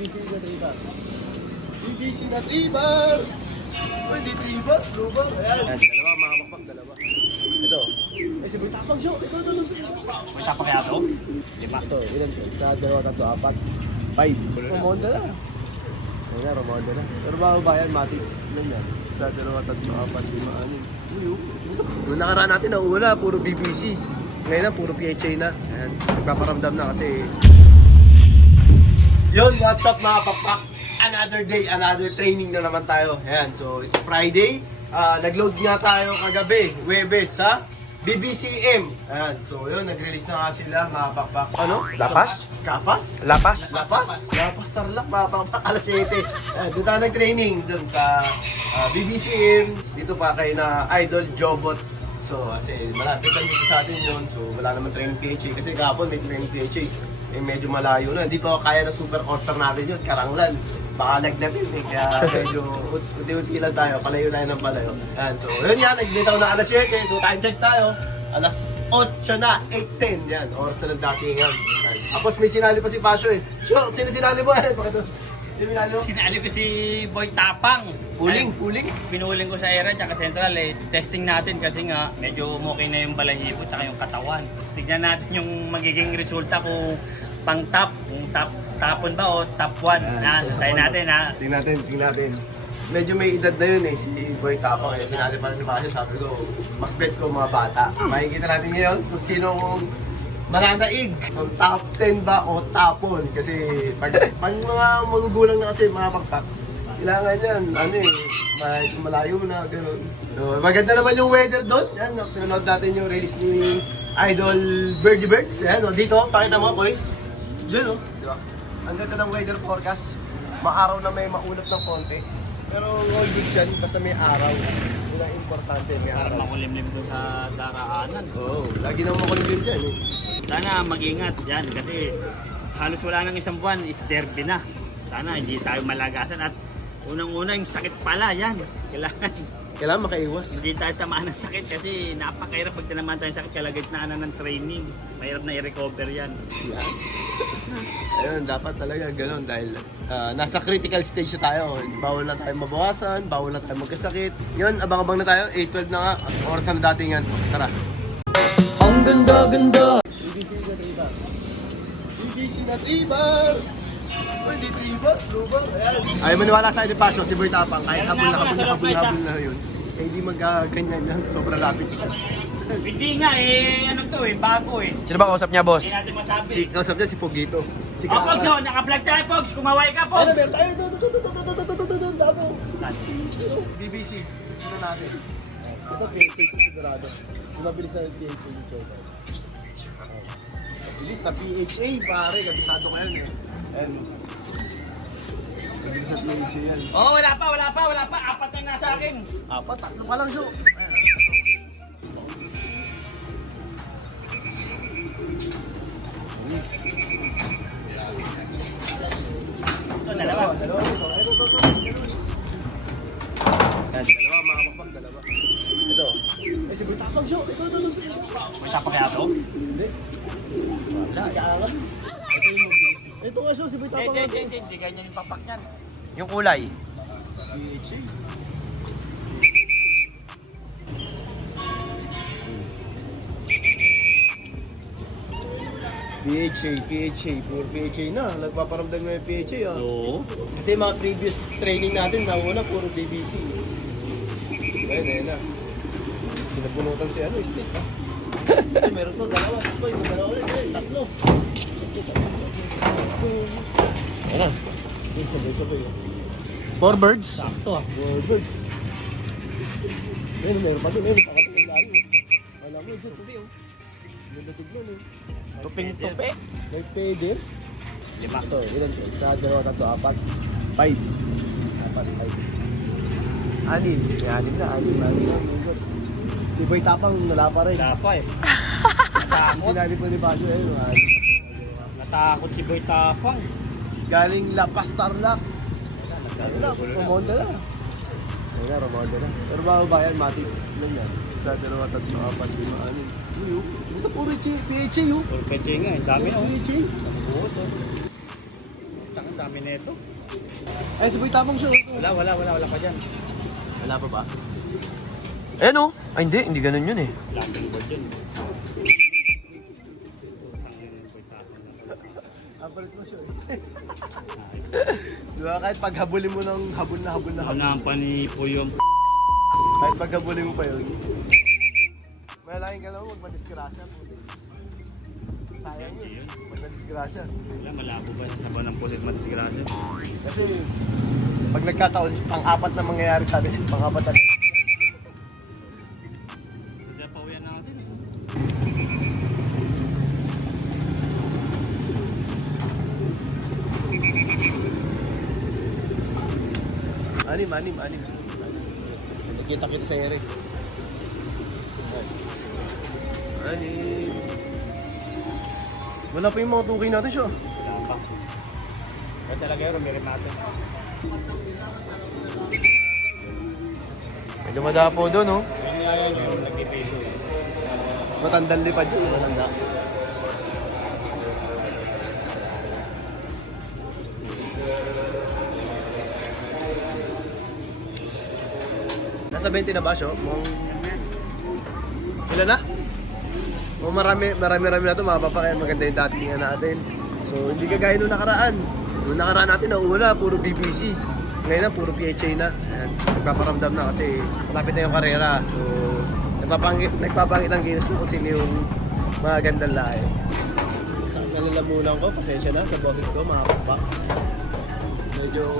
BBC na tribar. BBC na tribar! Uy, di tribar, tribar. Ayan. Dalawa, mga makpak, dalawa. Ito. Eh, si Boy Tapang siya. Ito. May tapa kaya to? 5. Ito, ilan to? Isa, dalawa, tatlo, apat. 5. Ramonda na. Ayun na, Ramonda na. Pero bago ba yan, Mati? Ilan yan? Isa, dalawa, tatlo, apat, 5, 6. Uy, doon nakaraan natin, nauuna, puro BBC. Ngayon na, puro PHA na. Ayan, nagpaparamdam na kasi. Yun, what's up mga pakpak? Another day, another training na naman tayo. Ayan, so it's Friday. Nag-load nga tayo kagabi, Webes, ha? BBCM. Ayan, so yun, nag-release na nga sila mga pakpak. Ano? Lapas? Kapas? Lapas? Lapas Tarlac, mga pakpak, alas 7. Ayan, doon tayo nag-training, doon sa BBCM. Dito pa kay na Idol Jobot. So, kasi malapit lang dito sa atin yun. So, wala naman training PHA. Kasi kahapon may training PHA. Eh, medyo malayo na. Hindi pa kaya na super all-star natin yun. Karanglan. Baka nagnatin eh. Kaya medyo unti-unti lang tayo. Palayo tayo ng palayo. Yan. So, yun yan. Nagbitaw na alas 7. So, time check tayo. Alas 8 na. 8:10. Yan. Oras na ng datingan. Yan. Tapos may sinali pa si Pasio eh. Sino sinali mo eh? Pakita. Sinali ko si Boy Tapang. Fuling. Pinuling ko sa Era at Central eh. Testing natin kasi nga medyo okay na yung balahibo at yung katawan. Tignan natin yung magiging resulta kung pang top. Kung tapon ba o top 1. Tayo natin ha. Tingnan natin. Medyo may edad na yun eh, si Boy Tapang eh. Sinali pa rin ni Pasio, sabi ko, mas bet ko mga bata. Makikita natin ngayon kung sinong mananaig kung top 10 ba o tapon. Kasi pag mga magugulang na kasi mga pakpak, kailangan yan, ano eh, malayo na, gano'n. So, maganda naman yung weather doon. Yan, pinanood natin yung release ni Idol Birdie Birds. Yan, dito, pakita mo, boys. Diyan, di ba? Ang ganda ng weather forecast. Maaraw na may maulap ng konti. Pero all good yan, basta may araw. Yun ang importante, may Para araw. makulimlim doon sa daraanan. Oo, lagi naman makulimlim dyan eh. Sana mag-ingat dyan kasi halos wala nang isang buwan is derby na. Sana hindi tayo malagasan at unang-una yung sakit pala yan. Kailangan makaiwas. Hindi tayo tamaan ng sakit kasi napakahirap pag tinamaan tayo ng sakit kalagitnaan na ng training. Mahirap na i-recover yan. Yan. Ayun, dapat talaga gano'n dahil nasa critical stage na tayo. Bawal na tayo mabawasan, bawal na tayo magkasakit. Yun, abang-abang na tayo. 8:12 na nga. Oras na datingan. Tara. Ang ganda-ganda! BBC na tribar. BBC na tribar! Uy, di tribar, tribar. Ayan. Ay, maniwala sa akin ni Pasio, si Boy Tapang. Kahit habol na yun. Eh, hindi mag-ganyan yan. Sobrang lapit. Hindi nga eh, ano to eh, bago eh. Sino ba kausap niya, boss? Hindi natin masabi. Kausap niya si Pogito. Si O Pogs, oh, naka-vlog tayo Pogs, kumaway ka Pogs! Ano, meron tayo. Ito. BBC. Ito natin. Ito, PHA sigurado. Mabilis na yung PHA dito. Mabilis na PHA, pare. Kabisado ko yan eh. Ayan. Mabilis na PHA yan. Oh, wala pa. Apat na nasa akin. Apat, tatlo pa lang siya. Ayan. Ito, dalawa. Dalawa. Yan, dalawa, mga kapag, dalawa. Ito. Eh, si Boy Tapang siya. Ito. May tapa kaya to? Hindi. Wala, kaangas. Ito yung mabilis. Ito nga siya, si Boy Tapang. Hindi ganyan yung papak niyan. Yung kulay. PHA. PHA, puro PHA na. Nagpaparamdam nga yung PHA ah. Oo. Kasi mga previous training natin, nauna puro BBC. Ayun na. Sinabunutan si ano, stick ah. Ay, meron to, dalawa. Ito, yung dalawa ulit. Tatlo. Ayan na. Sabay. 4 birds? Sakto ah. Warbird. Meron pa doon. Pakating ng layo. Wala mo, dyan. Tubi oh. Nagdatuglo no. Tuping-tupi? May pwede. 5 to. Ilan to? Isa, dalawa, tatlo, apat. 5. Apat, 5. 6. Anim. Si Boy Tapang wala pa rin. Wala pa eh. Natakot. Sinabi ko ni Bajo eh. Natakot si Boy Tapang. Galing Lapas Tarlac. Ramonda na. Ayun na, Ramonda na. Pero bago ba yan, Mati? Ilan yan? Isa, dalawa, tatlo, apat, 5, 6. Ito puro PHA oh. Puro peche nga, ang dami oh. PHA. Buhos oh. Dami na ito. Ay, si Boy Tapang siya. Wala pa dyan. Wala pa ba? Ayan o. Ay hindi ganun yun eh. Lamping board yun. Apalit mo siya. Diba, kahit paghabulin mo ng habol na habol na habol. Hanampan ni Puyong. Kahit paghabulin mo pa yun. Malalaking ka lang, huwag madisgrasya. Sayang yun. Huwag madisgrasya. Wala, malabo ba sa ba ng pusit madisgrasya? Kasi, pag nagkataon, pang-apat na mangyayari sa atin. Pang-apat na. Kaya pauwian natin. Anim. Nakita sa Eric. Anim. Wala pa yung mga tukay natin siya. Wala pa. Kaya talaga yun, meron natin. May dumadapo doon oh. Yan nga yan, yung nagpipiso. Matandang lipad yun. Matanda. Nasa 20 na ba siya? Ilan na? O marami na ito, mga papa, kaya maganda yung datingan natin. So hindi kagaya nung nakaraan. Nung nakaraan natin nauuna, puro BBC. Ngayon na, puro PHA na. Ayan, nagpaparamdam na kasi malapit na yung karera. So nagpapangit ang ginas kung sino yung mga gandang lahi. Sa nalalamunan ko, pasensya na sa boses ko, mga papa. Medyo,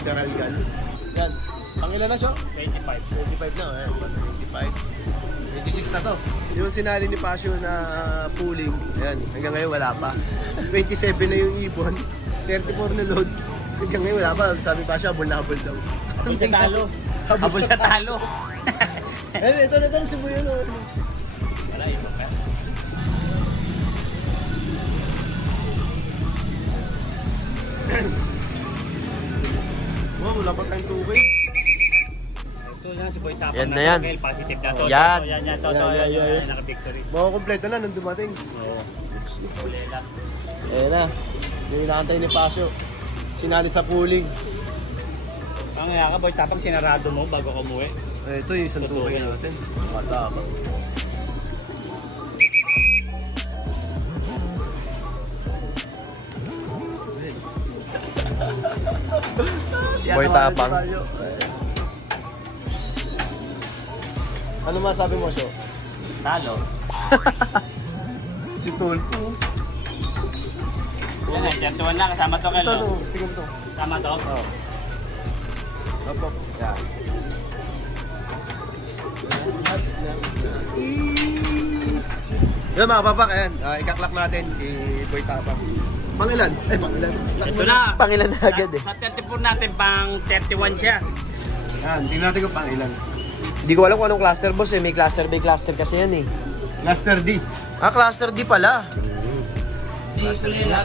garal-gal. Yan. Pangilan na siya? 25. 25 na, ayan, 25. 26 na to. Yung sinali ni Pasio na pooling, ayan, hanggang ngayon wala pa. 27 na yung ibon, 34 na load. Hanggang ngayon wala pa. Sabi Pasio, habol na habol daw. Habol sa talo. Habol sa talo. Ayun, ito na si Buyo. Wala, ito ka. Wow, wala pa tayong tubig. Ito na si Boy Tapang. Yan na yan. Positive na. Yan. Yan. Naka-victory. Mga kompleto na nung dumating. Oo. Kulela. Ayun na. Yung inaantay ni Pasio. Sinali sa pooling. Ang nga ka, Boy Tapang, sinarado mo bago ka umuwi. Ito yung isang Totoo tubig yan. natin. Matapang. Boy Tapang. Ano masabi mo, Syo? Talo. Si Tulpo. Yan, 31 lang. Kasama to, Kel. Ito, stingin to. Kasama to. Oo. Opo. Yan. Yan mga papak, ayan. Ikaklak natin si Boy Tapang. Pangilan? Pangilan. Ito na. Pangilan na agad eh. Sa 34 natin, pang 31 siya. Yan, tingnan natin kung pangilan. Hindi ko alam kung anong cluster boss eh. May cluster B cluster kasi yan eh. Master D. Ah, cluster D pala. Cluster D lahat.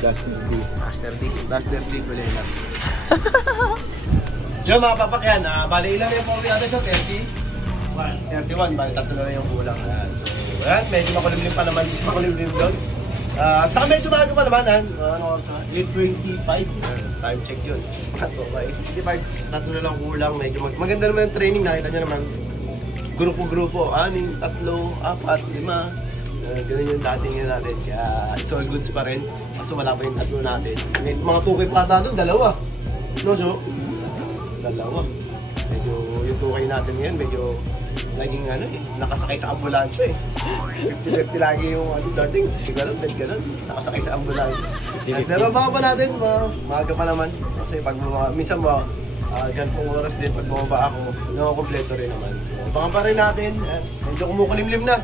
Master D. Cluster D. Master D, kulela. Yung mga papak yan, bali ilan na yung pauwi natin sa 31, bali tatlo na yung kulang. Ayan. So, ayan, medyo makulimlim pa naman, makulimlim doon. At saka medyo maaga pa naman, ano oras na? 8:25. Time check yun. Okay, 8:25, tatlo na lang kulang. Medyo maganda naman yung training, nakita nyo naman. Grupo-grupo, 6, 3, 4, 5. Ganun yung dating yun natin. Kaya it's all goods pa rin. Kaso wala pa yung tatlo natin. May mga tukay pa ata doon, dalawa. No, Jo? Dalawa. Medyo yung tukay natin ngayon, medyo laging nakasakay sa ambulansya eh. 50-50 lagi yung dating. Ganun, nakasakay sa ambulansya. Pero baka pa natin, maaga pa naman. Kasi pag minsan ganitong oras din pag bumaba ako, nakakompleto rin naman. So, baka pa rin natin. Medyo kumukulimlim na.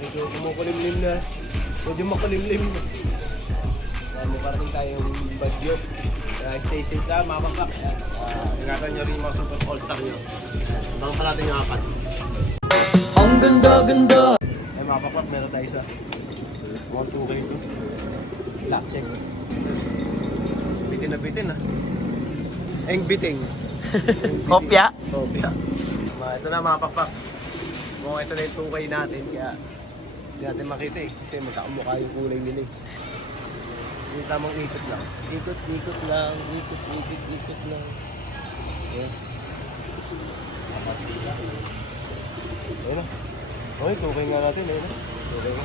Medyo kumukulimlim na. Medyo makulimlim na. May parating tayong bagyo. Stay safe lang, mga papak. Ingatan nyo rin yung mga super all-star nyo. Baka pa natin yung apat. Ang ganda-ganda! Ay mga papak, meron tayo isa. 1-2 kayo ito. Lock check. Bitin na bitin ah. Eng biting. Kopya? Kopya. Ito na mga papak. Mukhang ito na yung tukay natin. Kaya hindi natin makita eh. Kasi magkakamukha yung kulay nila eh. Yung tamang ikot lang. Ikot lang. Ikot lang. Okay. Ayun na. Okay, tukay nga natin. Ayun na. Tukay nga.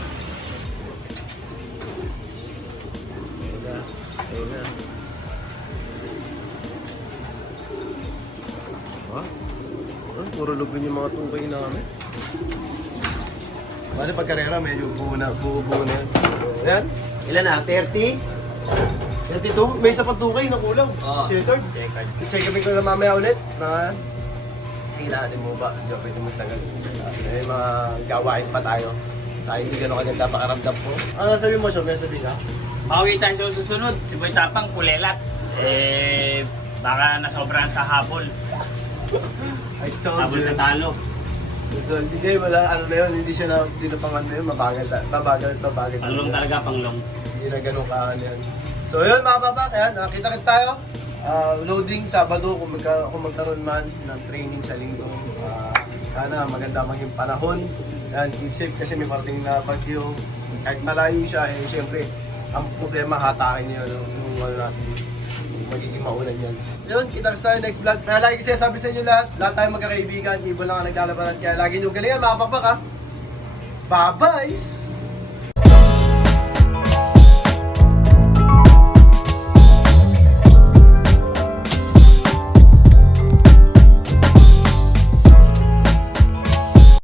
Ayun na. Ha? Ay, puro lubin yung mga tukay namin. Kasi pag karera, medyo buo na yun. Ayan. Ilan na? 30? 32? May isa pang tukay na kulang. Oo. Checkered. I-check kami ko na mamaya ulit. Na sige natin mo ba? Hindi ako pwede magtagal. May mga gawain pa tayo. Tayo hindi gano'n kaganda pakaramdam ko. Ano sabi mo siya? May sabi ka? Pauwi tayo sa susunod. Si Boy Tapang kulelat. Baka nasobrahan sa habol. I told Habol you. sa talo. So, hindi wala, ano na yun, hindi siya na, hindi na pangan na yun, mabagal. Panglong talaga, panglong. Hindi na ganun kaan yan. So yun mga papak, ayan, kita-kits tayo. Loading Sabado kung magkaroon man ng training sa linggo. Sana maganda maging panahon. Ayan, keep safe kasi may parating na bagyo. Kahit malayo siya, eh syempre, ang problema hatakin niyo yung natin. Magiging maulan yan. Yun, kita-kits tayo next vlog. Kaya lagi kasi sabi sa inyo lahat tayo magkakaibigan, ibon lang ang naglalabanan. Kaya lagi nyo galingan mga papak ha. Bye-bye!